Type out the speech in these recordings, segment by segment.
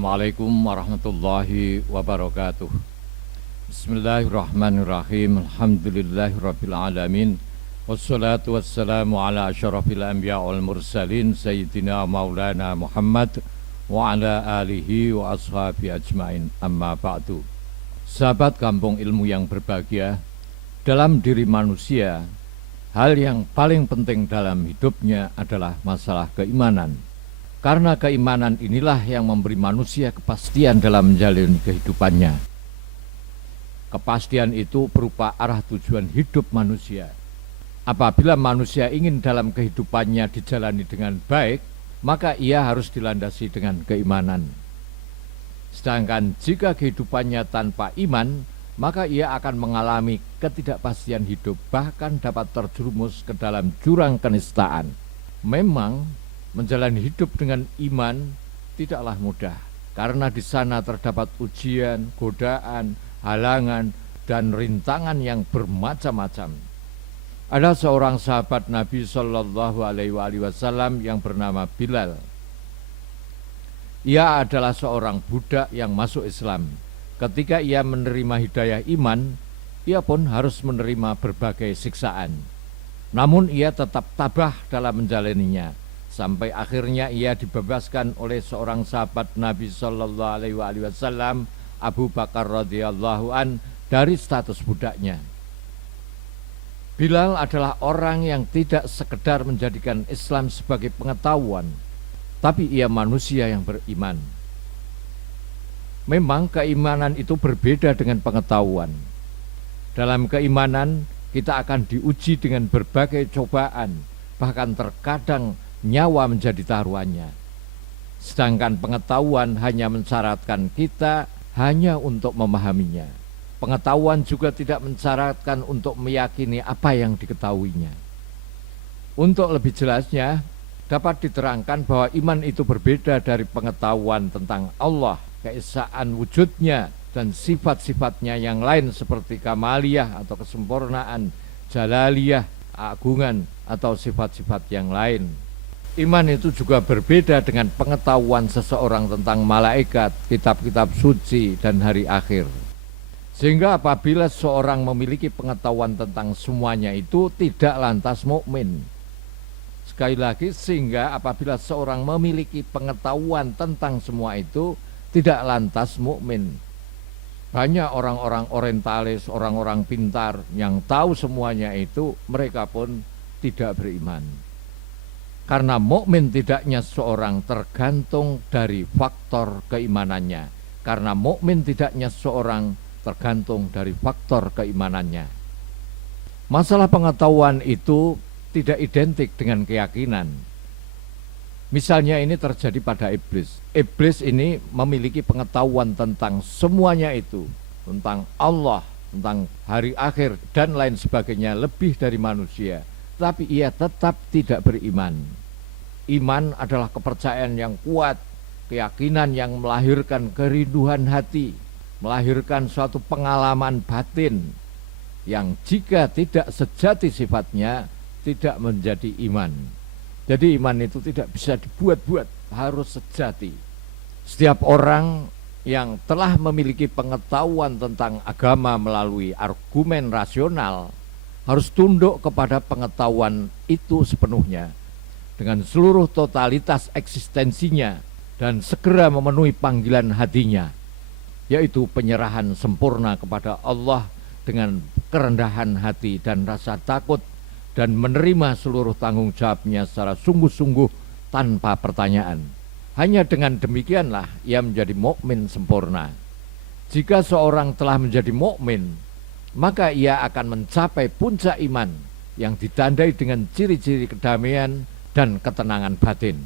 Assalamualaikum warahmatullahi wabarakatuh. Bismillahirrahmanirrahim. Alhamdulillahirabbil alamin. Wassalatu wassalamu ala asyrafil anbiya wal mursalin sayyidina maulana Muhammad wa ala alihi wa ashabi ajmain. Amma ba'du. Sahabat kampung ilmu yang berbahagia, dalam diri manusia, hal yang paling penting dalam hidupnya adalah masalah keimanan. Karena keimanan inilah yang memberi manusia kepastian dalam menjalani kehidupannya. Kepastian itu berupa arah tujuan hidup manusia. Apabila manusia ingin dalam kehidupannya dijalani dengan baik, maka ia harus dilandasi dengan keimanan. Sedangkan jika kehidupannya tanpa iman, maka ia akan mengalami ketidakpastian hidup, bahkan dapat terjerumus ke dalam jurang kenistaan. Memang menjalani hidup dengan iman tidaklah mudah, karena di sana terdapat ujian, godaan, halangan, dan rintangan yang bermacam-macam. Ada seorang sahabat Nabi Shallallahu Alaihi Wasallam yang bernama Bilal. Ia adalah seorang budak yang masuk Islam. Ketika ia menerima hidayah iman, ia pun harus menerima berbagai siksaan. Namun ia tetap tabah dalam menjalaninya, sampai akhirnya ia dibebaskan oleh seorang sahabat Nabi Shallallahu Alaihi Wasallam, Abu Bakar radhiyallahu an, dari status budaknya. Bilal adalah orang yang tidak sekedar menjadikan Islam sebagai pengetahuan, tapi ia manusia yang beriman. Memang keimanan itu berbeda dengan pengetahuan. Dalam keimanan kita akan diuji dengan berbagai cobaan, bahkan terkadang nyawa menjadi taruhannya. Sedangkan pengetahuan hanya mensyaratkan kita hanya untuk memahaminya. Pengetahuan juga tidak mensyaratkan untuk meyakini apa yang diketahuinya. Untuk lebih jelasnya, dapat diterangkan bahwa iman itu berbeda dari pengetahuan tentang Allah, keesaan wujudnya, dan sifat-sifatnya yang lain seperti kamaliyah atau kesempurnaan, jalaliyah, keagungan, atau sifat-sifat yang lain. Iman itu juga berbeda dengan pengetahuan seseorang tentang malaikat, kitab-kitab suci, dan hari akhir. Sehingga apabila seorang memiliki pengetahuan tentang semuanya itu tidak lantas mukmin. Sekali lagi, sehingga apabila seorang memiliki pengetahuan tentang semua itu tidak lantas mukmin. Banyak orang-orang orientalis, orang-orang pintar yang tahu semuanya itu, mereka pun tidak beriman. Karena mukmin tidaknya seorang tergantung dari faktor keimanannya. Karena mukmin tidaknya seorang tergantung dari faktor keimanannya. Masalah pengetahuan itu tidak identik dengan keyakinan. Misalnya ini terjadi pada iblis. Iblis ini memiliki pengetahuan tentang semuanya itu, tentang Allah, tentang hari akhir, dan lain sebagainya, lebih dari manusia. Tapi ia tetap tidak beriman. Iman adalah kepercayaan yang kuat, keyakinan yang melahirkan kerinduan hati, melahirkan suatu pengalaman batin yang jika tidak sejati sifatnya tidak menjadi iman. Jadi iman itu tidak bisa dibuat-buat, harus sejati. Setiap orang yang telah memiliki pengetahuan tentang agama melalui argumen rasional harus tunduk kepada pengetahuan itu sepenuhnya, dengan seluruh totalitas eksistensinya, dan segera memenuhi panggilan hatinya, yaitu penyerahan sempurna kepada Allah dengan kerendahan hati dan rasa takut, dan menerima seluruh tanggung jawabnya secara sungguh-sungguh tanpa pertanyaan. Hanya dengan demikianlah ia menjadi mukmin sempurna. Jika seorang telah menjadi mukmin, maka ia akan mencapai puncak iman yang ditandai dengan ciri-ciri kedamaian dan ketenangan batin.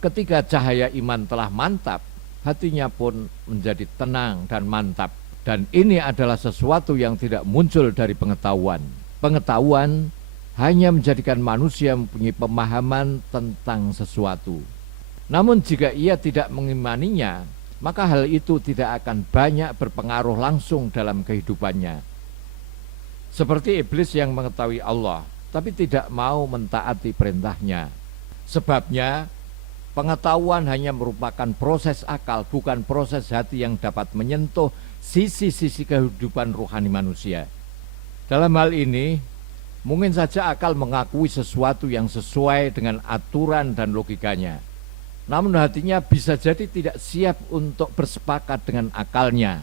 Ketika cahaya iman telah mantap, hatinya pun menjadi tenang dan mantap. Dan ini adalah sesuatu yang tidak muncul dari pengetahuan. Pengetahuan hanya menjadikan manusia mempunyai pemahaman tentang sesuatu. Namun jika ia tidak mengimaninya, maka hal itu tidak akan banyak berpengaruh langsung dalam kehidupannya. Seperti iblis yang mengetahui Allah, tapi tidak mau mentaati perintahnya. Sebabnya Pengetahuan hanya merupakan proses akal, bukan proses hati yang dapat menyentuh sisi-sisi kehidupan rohani manusia. Dalam hal ini, mungkin saja akal mengakui sesuatu yang sesuai dengan aturan dan logikanya. Namun hatinya bisa jadi tidak siap untuk bersepakat dengan akalnya.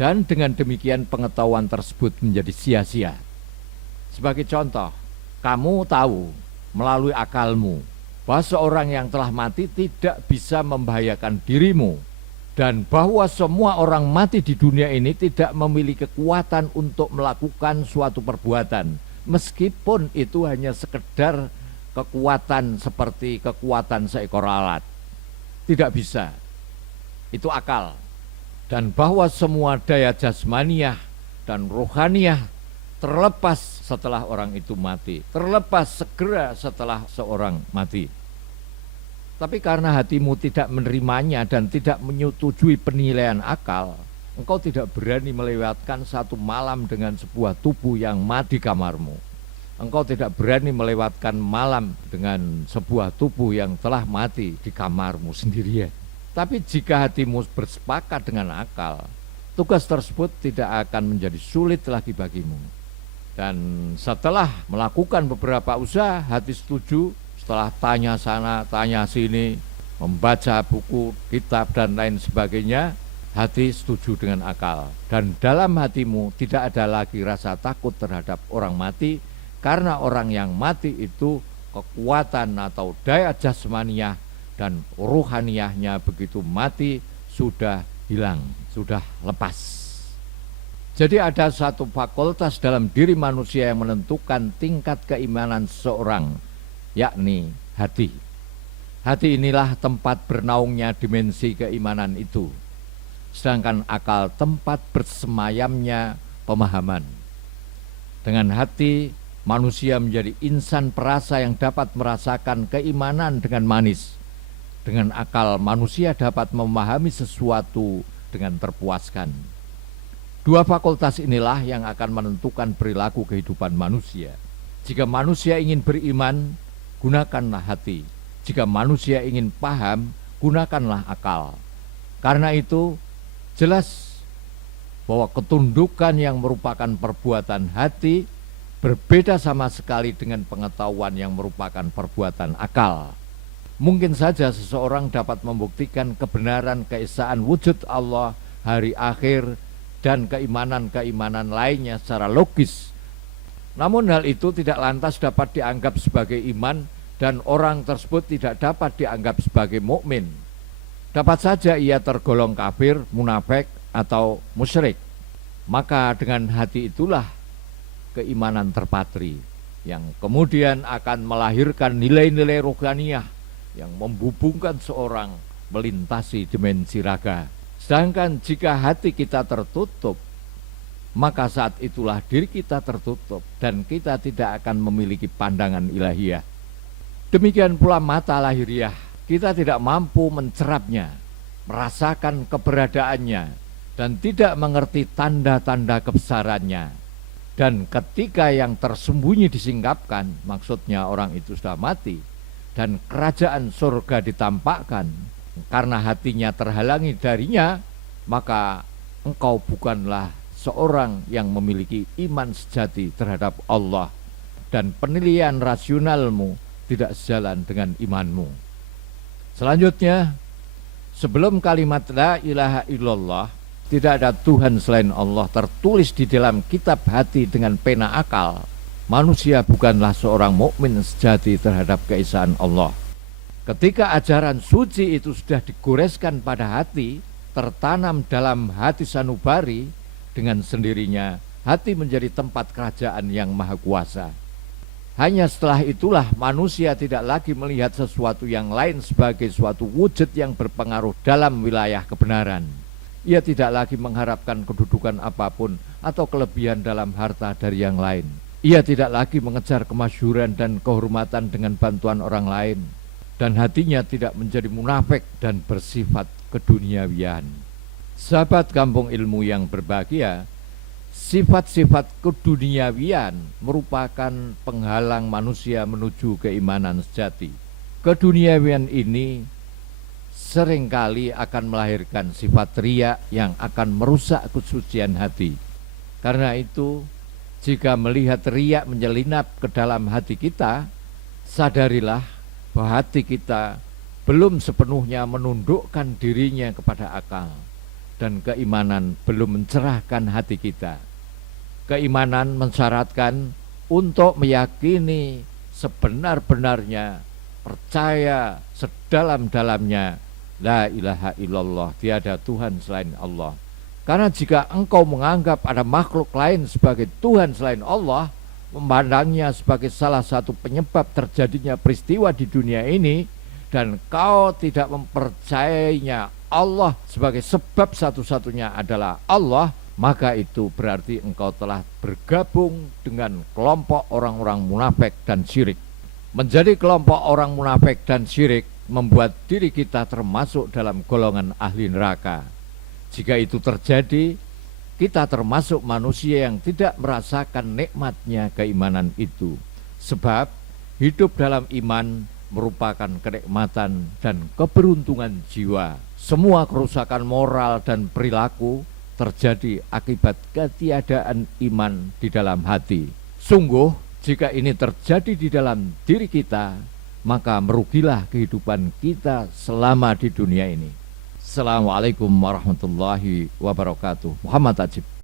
Dan dengan demikian pengetahuan tersebut menjadi sia-sia. Sebagai contoh, kamu tahu melalui akalmu bahwa seorang yang telah mati tidak bisa membahayakan dirimu, dan bahwa semua orang mati di dunia ini tidak memiliki kekuatan untuk melakukan suatu perbuatan, meskipun itu hanya sekedar kekuatan seperti kekuatan seekor alat. Tidak bisa, itu akal. Dan bahwa semua daya jasmaniah dan rohaniah terlepas setelah orang itu mati, terlepas segera setelah seorang mati. Tapi karena hatimu tidak menerimanya dan tidak menyetujui penilaian akal, engkau tidak berani melewatkan satu malam dengan sebuah tubuh yang mati di kamarmu. Engkau tidak berani melewatkan malam dengan sebuah tubuh yang telah mati di kamarmu sendirian. Tapi jika hatimu bersepakat dengan akal, tugas tersebut tidak akan menjadi sulit lagi bagimu. Dan setelah melakukan beberapa usaha, hati setuju. Setelah tanya sana, tanya sini, membaca buku, kitab, dan lain sebagainya, hati setuju dengan akal. Dan dalam hatimu tidak ada lagi rasa takut terhadap orang mati, karena orang yang mati itu kekuatan atau daya jasmaniah dan ruhaniyahnya begitu mati sudah hilang, sudah lepas. Jadi ada satu fakultas dalam diri manusia yang menentukan tingkat keimanan seseorang, yakni hati. Hati inilah tempat bernaungnya dimensi keimanan itu. Sedangkan akal tempat bersemayamnya pemahaman. Dengan hati, manusia menjadi insan perasa yang dapat merasakan keimanan dengan manis. Dengan akal, manusia dapat memahami sesuatu dengan terpuaskan. Dua fakultas inilah yang akan menentukan perilaku kehidupan manusia. Jika manusia ingin beriman, gunakanlah hati. Jika manusia ingin paham, gunakanlah akal. Karena itu, jelas bahwa ketundukan yang merupakan perbuatan hati berbeda sama sekali dengan pengetahuan yang merupakan perbuatan akal. Mungkin saja seseorang dapat membuktikan kebenaran keesaan wujud Allah, hari akhir, dan keimanan-keimanan lainnya secara logis. Namun hal itu tidak lantas dapat dianggap sebagai iman dan orang tersebut tidak dapat dianggap sebagai mukmin. Dapat saja ia tergolong kafir, munafik, atau musyrik. Maka dengan hati itulah keimanan terpatri yang kemudian akan melahirkan nilai-nilai rohaniah yang membubungkan seorang melintasi dimensi raga. Sedangkan jika hati kita tertutup, maka saat itulah diri kita tertutup dan kita tidak akan memiliki pandangan ilahiyah. Demikian pula mata lahiriah, kita tidak mampu mencerapnya, merasakan keberadaannya, dan tidak mengerti tanda-tanda kebesarannya. Dan ketika yang tersembunyi disingkapkan, maksudnya orang itu sudah mati, dan kerajaan surga ditampakkan, karena hatinya terhalangi darinya, maka engkau bukanlah seorang yang memiliki iman sejati terhadap Allah, dan penilaian rasionalmu tidak sejalan dengan imanmu. Selanjutnya, sebelum kalimat la ilaha illallah, tidak ada Tuhan selain Allah tertulis di dalam kitab hati dengan pena akal, manusia bukanlah seorang mukmin sejati terhadap keesaan Allah. Ketika ajaran suci itu sudah digoreskan pada hati, tertanam dalam hati sanubari, dengan sendirinya hati menjadi tempat kerajaan yang maha kuasa. Hanya setelah itulah manusia tidak lagi melihat sesuatu yang lain sebagai suatu wujud yang berpengaruh dalam wilayah kebenaran. Ia tidak lagi mengharapkan kedudukan apapun atau kelebihan dalam harta dari yang lain. Ia tidak lagi mengejar kemasyhuran dan kehormatan dengan bantuan orang lain. Dan hatinya tidak menjadi munafik dan bersifat keduniawian. Sahabat kampung ilmu yang berbahagia, sifat-sifat keduniawian merupakan penghalang manusia menuju keimanan sejati. Keduniawian ini seringkali akan melahirkan sifat riya yang akan merusak kesucian hati. Karena itu, jika melihat riya menyelinap ke dalam hati kita, sadarilah bahwa hati kita belum sepenuhnya menundukkan dirinya kepada akal, dan keimanan belum mencerahkan hati kita. Keimanan mensyaratkan untuk meyakini sebenar-benarnya, percaya sedalam-dalamnya, la ilaha illallah, tiada Tuhan selain Allah. Karena jika engkau menganggap ada makhluk lain sebagai Tuhan selain Allah, memandangnya sebagai salah satu penyebab terjadinya peristiwa di dunia ini, dan kau tidak mempercayainya Allah sebagai sebab satu-satunya adalah Allah, maka itu berarti engkau telah bergabung dengan kelompok orang-orang munafik dan syirik. Menjadi kelompok orang munafik dan syirik membuat diri kita termasuk dalam golongan ahli neraka. Jika itu terjadi, kita termasuk manusia yang tidak merasakan nikmatnya keimanan itu. Sebab hidup dalam iman merupakan kenikmatan dan keberuntungan jiwa. Semua kerusakan moral dan perilaku terjadi akibat ketiadaan iman di dalam hati. Sungguh, jika ini terjadi di dalam diri kita, maka merugilah kehidupan kita selama di dunia ini. Assalamualaikum warahmatullahi wabarakatuh. Muhammad Ajib.